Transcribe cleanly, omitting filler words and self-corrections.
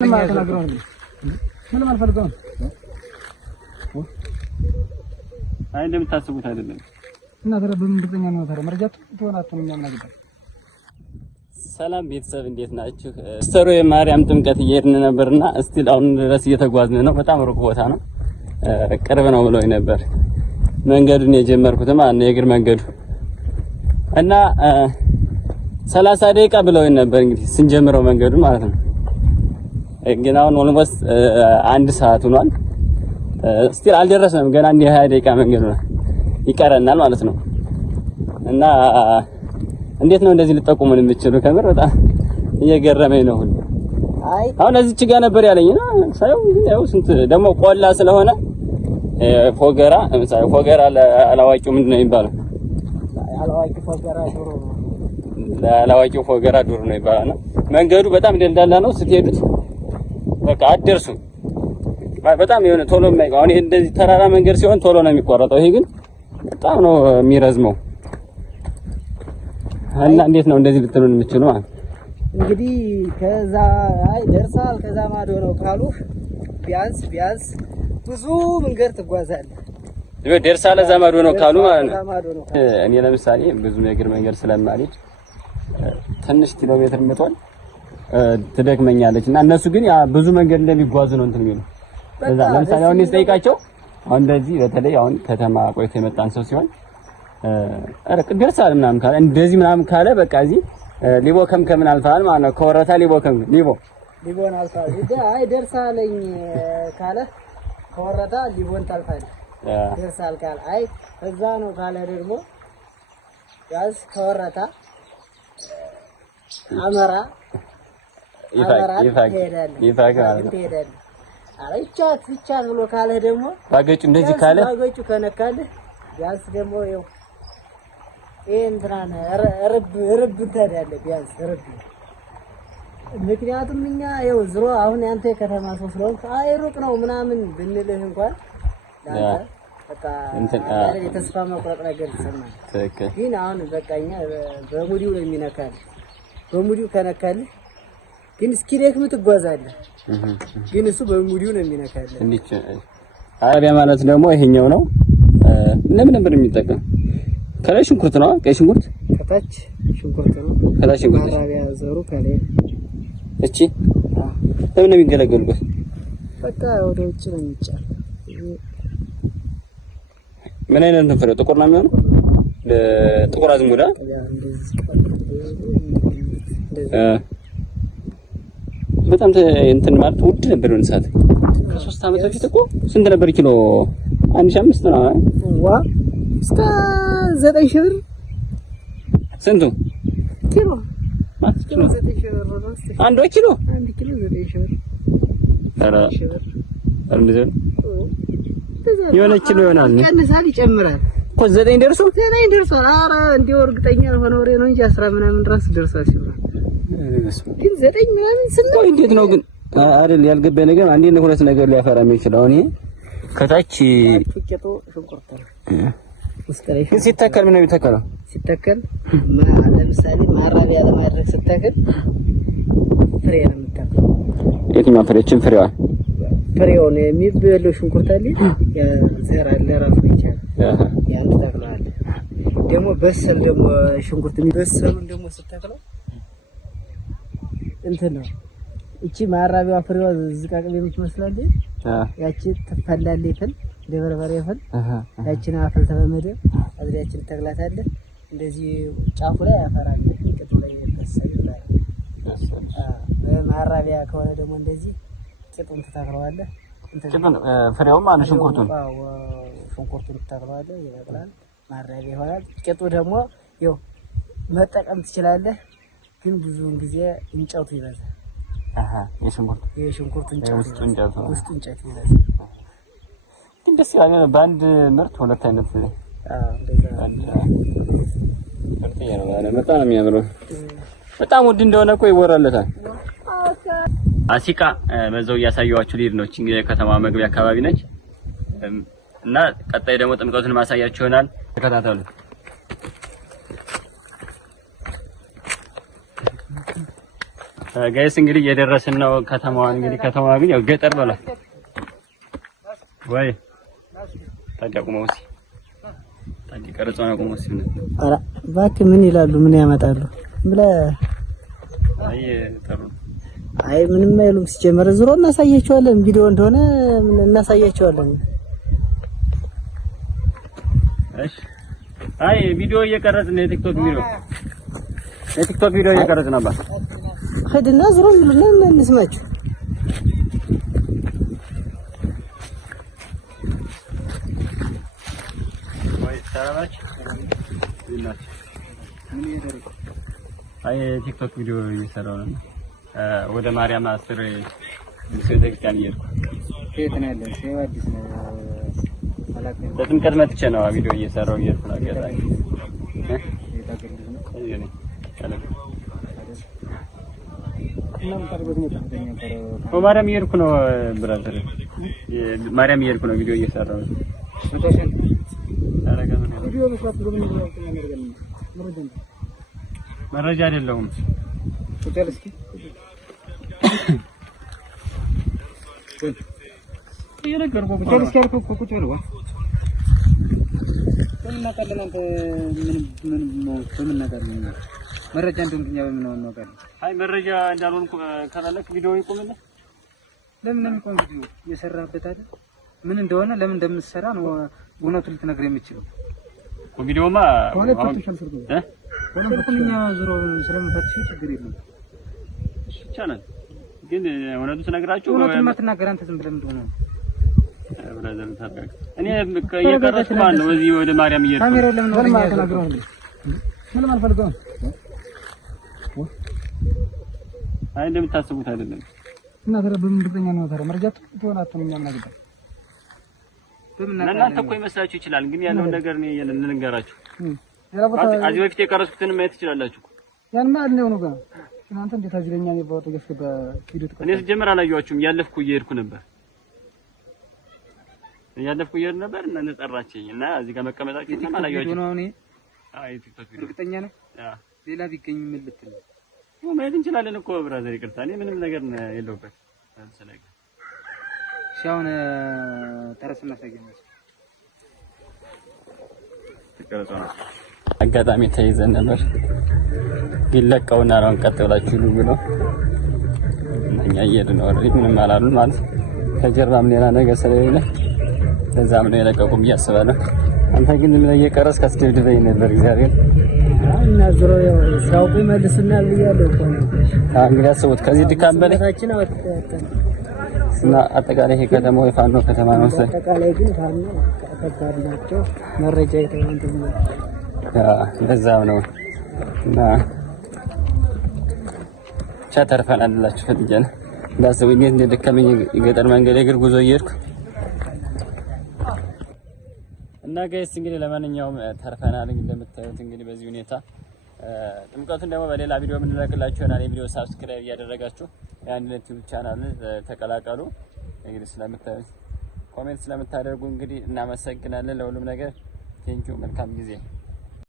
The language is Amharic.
ما تناقرون من ما الفرقون አይ እንደምታስቡት አይደለም እና ተረብም ብትኛ ነው ተረ መረጃት ተወናቱን የሚያምናግባ ሰላም ቤተሰብ እንዴት ናችሁ? ስተሩ የማርያም ጥምቀት እየሄድን ነበርና እስቲል አሁን ድረስ እየተጓዝን ነው። በጣም ሩቅ ቦታ ነው። ቅርብ ነው ብሎኝ ነበር መንገዱን የጀመርኩት ማለት ነው የእግር መንገዱ እና 30 ደቂቃ ብለውኝ ነበር እንግዲህ ስንጀምረው መንገዱ ማለት ነው። ግን አሁን ኦልሞስት 1 ሰዓት ሆኗል። ስቲል አልደረስንም ገና እንደ 20 ደቂቃ መንገዱ ነው ይቀረናል ማለት ነው። እና እንዴት ነው እንደዚህ ልጠቁሙን የምትችሉ? ከምር በጣም እየገረመኝ ነው። አሁን እዚች ጋር ነበር ያለኝና ሳይው ያው ስንት ደግሞ ቆላ ስለሆነ ፎገራ ለምሳሌ ፎገራ ለአላዋቂው ምንድነው የሚባለው? አላዋቂው ፎገራ ዱሩ ነው። ለአላዋቂው ፎገራ ዱሩ ነው ይባላል። መንገዱ በጣም ደልዳላ ነው። ስትሄዱት በቃ አትደርሱም። በጣም የሆነ ቶሎ የማይቆም አሁን ይሄ እንደዚህ ተራራ መንገድ ሲሆን ቶሎ ነው የሚቆረጠው። ይሄ ግን በጣም ነው የሚረዝመው። እና እንዴት ነው እንደዚህ ልትሉን የምትችሉ? እንግዲህ ከዛ አይ ደርሳል ከዛ ማዶ ነው ካሉ ቢያንስ ብዙ መንገድ ትጓዛለህ። ደርሳል ለዛ ማዶ ነው ካሉ ማለት ነው። እኔ ለምሳሌ ብዙ የእግር መንገድ ስለማልሄድ ትንሽ ኪሎ ሜትር ምትሆን ትደክመኛለች እና እነሱ ግን ያ ብዙ መንገድ እንደሚጓዙ ነው እንትን የሚሉ እዛ ለምሳሌ አሁን ስጠይቃቸው አሁን እንደዚህ በተለይ አሁን ከተማ ቆይቶ የመጣን ሰው ሲሆን ደርሳል ምናምን ካለ እንደዚህ ምናምን ካለ በቃ እዚህ ሊቦ ከምከምን አልፋል ማለት ነው። ከወረታ ሊቦን አልፋል አይ ደርሳለኝ ካለ ከወረታ ሊቦን ታልፋል። ደርሳል ካለ አይ እዛ ነው ካለ ደግሞ ያዝ ከወረታ አመራ ይፋጋ አይቻት ብሎ ካለ ደግሞ ባገጩ እንደዚህ ካለ ባገጩ ከነካልህ ያዝ ደግሞ ይኸው እንትና ረብ ትሄዳለህ ቢያንስ ረብ። ምክንያቱም እኛ ይኸው ዝሮ አሁን ያንተ ከተማ ሰው ስለሆንክ አይ ሩቅ ነው ምናምን ብንልህ እንኳን ዳታ በቃ የተስፋ መቁረጥ ነገር ይሰማል። ትክክል። ግን አሁን በቃኛ በሙዲው ነው የሚነካል። በሙዲው ከነካልህ ግን እስኪደክም ትጓዛለህ። ግን እሱ በሙዲው ነው የሚነካል። እንዴት አረቢያ ማለት ደግሞ ይሄኛው ነው። ለምን ነበር የሚጠቀም? ከላይ ሽንኩርት ነው። ቀይ ሽንኩርት ከታች ሽንኩርት ነው። ከታች ሽንኩርት አረቢያ ዘሩ ከላይ እቺ ለምን ነው የሚገለገሉበት? በቃ ወደ ውጭ ነው የሚጫል። ምን አይነት ነው ፍሬው? ጥቁር ነው የሚሆነው? ጥቁር አዝሙዳ በጣም እንትን ማለት ውድ ነበር። ምን ሰዓት ከ3 አመት በፊት እኮ ስንት ነበር ኪሎ? 1500 ነው ዋ እስከ 9000 ብር ስንቱ ኪሎ? ማለት ኪሎ 9000 ብር ነው። አንድ ኪሎ 9000 ብር። ኧረ እንደዚህ የሆነ ኪሎ ይሆናል። ቀንሳል ይጨምራል እኮ 9 ደርሶ። ኧረ እንደው እርግጠኛ ሆነ ወሬ ነው እንጂ 10 ምናምን ድረስ ደርሷል ሲባል ግን 9 ምናምን ስንት ነው? እንዴት ነው ግን አይደል ያልገባኝ ነገር አንዴ ነው ሁለት ነገር ሊያፈራ የሚችለው። እኔ ከታች ፍቄቶ ሽንኩርት ነው ውስጥላይ ሲተከል ምን ነው የሚተከለው? ሲተከል ለምሳሌ ማራቢያ ለማድረግ ሲተከል ፍሬ ነው የሚተከለው። የትኛው ፍሬችን ፍሬዋል? ፍሬው ነው የሚበለው ሽንኩርት አለ ያ ዘር አለ ራሱ ይቻላል። ያን ተተክሏል። ደግሞ በሰል ደግሞ ሽንኩርት የሚበሰሉን ደግሞ ሲተክለው እንትን ነው እቺ ማራቢያ ፍሬዋ ዝቃቅቤ የምትመስላለች ያቺ ትፈላለች ፍል ደበርበሬ ፍል ያቺን አፈልተ በመደብ አዝሪያችን ተግላታለህ እንደዚህ ጫፉ ላይ ያፈራል። ቅጥ ላይ በሰል ይላል። ማራቢያ ከሆነ ደግሞ እንደዚህ ቅጡን ተተክለዋለህ። ፍሬው ማለት ሽንኩርቱን ተተክለዋለህ ይበቅላል። ማራቢያ ይሆናል። ቅጡ ደግሞ ይኸው መጠቀም ትችላለህ። ግን ብዙውን ጊዜ እንጨቱ ይበዛል። የሽንኩርቱ እንጨቱ ይበዛል። ግን ደስ ይላል። በአንድ ምርት ሁለት አይነት በጣም የሚያምረው በጣም ውድ እንደሆነ እኮ ይወራለታል። አሲቃ በዛው እያሳየኋችሁ ልሄድ ነው። እቺ ከተማ መግቢያ አካባቢ ነች እና ቀጣይ ደግሞ ጥምቀቱን ማሳያችሁ ይሆናል። ተከታተሉ። ጋይስ እንግዲህ እየደረስን ነው ከተማዋን። እንግዲህ ከተማዋ ግን ያው ገጠር በሏት ወይ ታዲያቁመውስ ታዲያ ቀርጾ ነው ቆመውስ ምን ኧረ እባክህ ምን ይላሉ ምን ያመጣሉ ብለህ አይ ጥሩ አይ ምንም አይሉም። ሲጀመር ዙሮ እናሳያቸዋለን ቪዲዮ እንደሆነ እናሳያቸዋለን። እሺ አይ ቪዲዮ እየቀረጽን ነው የቲክቶክ ቪዲዮ እየቀረጽን ነበር። ሄድና ዙሮ ምንም እንስማችሁ ወይ ታራች ይላች ምን እያደረገ አይ ቲክቶክ ቪዲዮ እየሰራው ነው። ወደ ማርያም አስር ቤተክርስቲያን እየሄድኩ ከየት ነው ያለው? ሼህ አዲስ ነው አላውቅም። በጥምቀት መጥቼ ነው ቪዲዮ እየሰራው እየሄድኩ ነው። አጋጣሚ ማርያም እየሄድኩ ነው ብራዘር፣ ማርያም እየሄድኩ ነው ቪዲዮ እየሰራው ነው። መረጃ አይደለሁም። መረጃ እንደሆነ አይ መረጃ እንዳልሆንኩ ከፈለክ ቪዲዮ ይቆምልህ። ለምን ነው የሚቆም? ቪዲዮ እየሰራህበት አይደል? ምን እንደሆነ ለምን እንደምትሰራ ነው እውነቱን ልትነግረኝ የምችለው። ቪዲዮማ ሁለተኛ ዙሮ ስለምፈትሽው ችግር የለም ይቻላል። ግን እውነቱን ስነግራችሁ እውነቱን ማትናገር አንተ ዝም ብለህ እንደሆነ ብራዘር ታደርግ እኔ እየቀረጽኩ ማለት ነው። እዚህ ወደ ማርያም እየሄድኩ ካሜራው ለምን ነው የማትናገረው? ምንም አልፈልገውም። አይ እንደምታስቡት አይደለም። እና በምን እርግጠኛ ነው ታዲያ? መረጃ ትሆናችሁ እኛም ነገር ለእናንተ እኮ ይመስላችሁ ይችላል። ግን ያለውን ነገር እኔ ልንገራችሁ። ከዚህ በፊት የቀረጽኩትን ማየት ትችላላችሁ። ያን ማለት ነው ነው ጋር እናንተ እንዴት አጅለኛ የሚባወጡ ገስከባ ቪዲዮ ተቀበል። እኔ ስጀምር አላየኋችሁም። እያለፍኩ እየሄድኩ ነበር እና ነጠራችኝ እና እዚህ ጋር መቀመጣችሁ አላየኋችሁም። አይ ቲክቶክ ቪዲዮ እርግጠኛ ነህ? ሌላ ቢገኝ ምን ልትል ነው? ማየት እንችላለን እኮ ብራዘር፣ ይቅርታ እኔ ምንም ነገር የለውበት ስለዚህ ሻውን ተረስና ሳይገኛው አጋጣሚ ተይዘን ነበር። ይለቀውና ነው ቀጥ ብላችሁ ይሉ ብሎ እኛ እየሄድን ነው። ምንም አላሉን ማለት ከጀርባም ሌላ ነገር ስለሌለ ለዛም ነው የለቀቁም እያስባለሁ። አንተ ግን ምን እየቀረስክ አስደብድበኝ ነበር እግዚአብሔር እና ዞሮ ሳውቁ መልስና ብያለሁ እኮ እንግዲህ አስቡት ከዚህ ድካም በላይ እና አጠቃላይ ይሄ ከተማው የፋኖ ከተማ ነው። አጠቃላይ ግን ፋኖ ከባድ ናቸው። መረጃ የተወንተ ነው ለዛም ነው እና ቻተርፋን አላችሁ ፈልጀና እንዳሰው እንዴት እንደደከመኝ የገጠር መንገድ የእግር ጉዞ እየሄድኩ እና ጋይስ እንግዲህ ለማንኛውም ተርፈናል። እንደምታዩት እንግዲህ በዚህ ሁኔታ ጥምቀቱን ደግሞ በሌላ ቪዲዮ የምንለቅላችሁ ይሆናል። የቪዲዮ ሳብስክራይብ እያደረጋችሁ የአንድነት ዩቲዩብ ቻናል ተቀላቀሉ። እንግዲህ ስለምታዩት ኮሜንት ስለምታደርጉ እንግዲህ እናመሰግናለን። ለሁሉም ነገር ቴንኪው። መልካም ጊዜ